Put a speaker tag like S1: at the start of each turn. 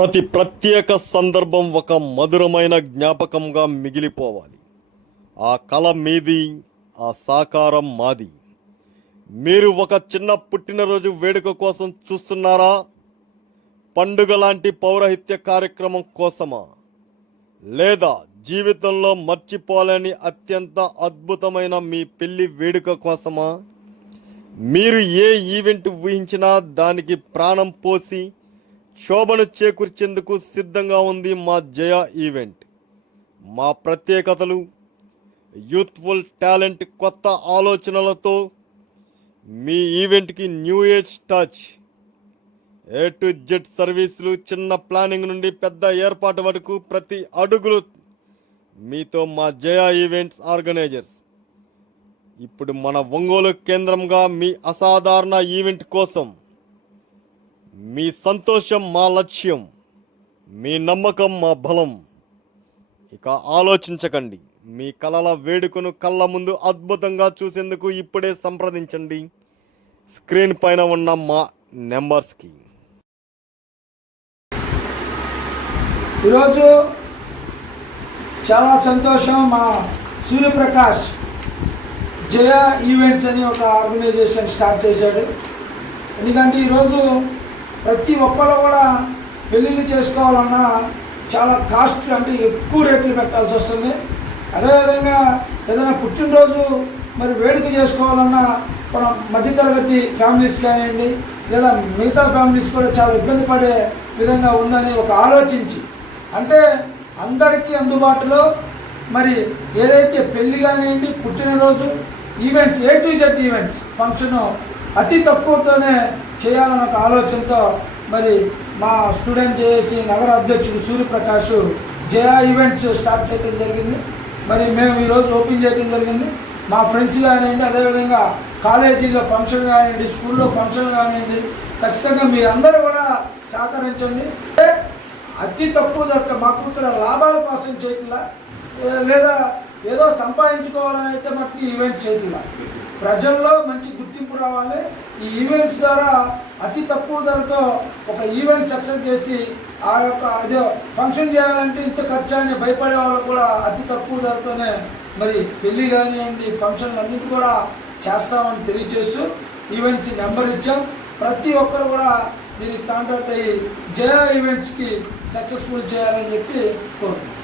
S1: ప్రతి ప్రత్యేక సందర్భం ఒక మధురమైన జ్ఞాపకంగా మిగిలిపోవాలి. ఆ కళ మీది ఆ సాకారం మాది. మీరు ఒక చిన్న పుట్టినరోజు వేడుక కోసం చూస్తున్నారా? పండుగ లాంటి పౌరహిత్య కార్యక్రమం కోసమా? లేదా జీవితంలో మర్చిపోలేని అత్యంత అద్భుతమైన మీ పెళ్ళి వేడుక కోసమా? మీరు ఏ ఈవెంట్ ఊహించినా దానికి ప్రాణం పోసి శోభను చేకూర్చేందుకు సిద్ధంగా ఉంది మా జయ ఈవెంట్. మా ప్రత్యేకతలు యూత్ఫుల్ టాలెంట్ కొత్త ఆలోచనలతో మీ ఈవెంట్కి new age touch. A to Z సర్వీసులు చిన్న ప్లానింగ్ నుండి పెద్ద ఏర్పాటు వరకు ప్రతి అడుగులు మీతో మా జయ ఈవెంట్స్ ఆర్గనైజర్స్. ఇప్పుడు మన ఒంగోలు కేంద్రంగా మీ అసాధారణ ఈవెంట్ కోసం మీ సంతోషం మా లక్ష్యం మీ నమ్మకం మా బలం. ఇక ఆలోచించకండి మీ కలల వేడుకను కళ్ళ ముందు అద్భుతంగా చూసేందుకు ఇప్పుడే సంప్రదించండి. స్క్రీన్ పైన ఉన్న మా నెంబర్స్కి.
S2: ఈరోజు చాలా సంతోషం మా సూర్యప్రకాష్ జయ ఈవెంట్స్ అని ఒక ఆర్గనైజేషన్ స్టార్ట్ చేశాడు. ఎందుకంటే ఈరోజు ప్రతి ఒక్కరు కూడా పెళ్ళిళ్ళు చేసుకోవాలన్నా చాలా కాస్ట్ అంటే ఎక్కువ రేట్లు పెట్టాల్సి వస్తుంది. అదేవిధంగా ఏదైనా పుట్టినరోజు మరి వేడుక చేసుకోవాలన్నా మనం మధ్యతరగతి ఫ్యామిలీస్ కానివ్వండి లేదా మిగతా ఫ్యామిలీస్ కూడా చాలా ఇబ్బంది పడే విధంగా ఉందని ఒక ఆలోచించి అంటే అందరికీ అందుబాటులో మరి ఏదైతే పెళ్ళి కానివ్వండి పుట్టినరోజు events A to Z events function అతి తక్కువతోనే చేయాలన్న ఒక ఆలోచనతో మరి మా స్టూడెంట్ చేసి నగర అధ్యక్షుడు సూర్యప్రకాష్ జయా ఈవెంట్స్ స్టార్ట్ చేయడం జరిగింది. మరి మేము ఈరోజు ఓపెన్ చేయడం జరిగింది. మా ఫ్రెండ్స్ కానివ్వండి అదేవిధంగా కాలేజీలో ఫంక్షన్ కానివ్వండి స్కూల్లో ఫంక్షన్ కానివ్వండి ఖచ్చితంగా మీరందరూ కూడా సహకరించండి. అతి తక్కువ దొరక మాకు ఇక్కడ లాభాల కోసం చేయట్లా లేదా ఏదో సంపాదించుకోవాలని అయితే మటుకు ఈవెంట్స్ చేయట్లా ప్రజల్లో మంచి గుర్తింపు రావాలి. ఈ ఈవెంట్స్ ద్వారా అతి తక్కువ ధరతో ఒక ఈవెంట్ సక్సెస్ చేసి ఆ యొక్క అదే ఫంక్షన్ చేయాలంటే ఇంత ఖర్చు అని భయపడే వాళ్ళు కూడా అతి తక్కువ ధరతోనే మరి పెళ్ళి కానివ్వండి ఫంక్షన్లు అన్నిటి కూడా చేస్తామని తెలియజేస్తూ ఈవెంట్స్ నెంబర్ ఇచ్చాం. ప్రతి ఒక్కరు కూడా దీనికి కాంటాక్ట్ అయ్యి జయ ఈవెంట్స్కి సక్సెస్ఫుల్ చేయాలని చెప్పి కోరుకుంటున్నాం.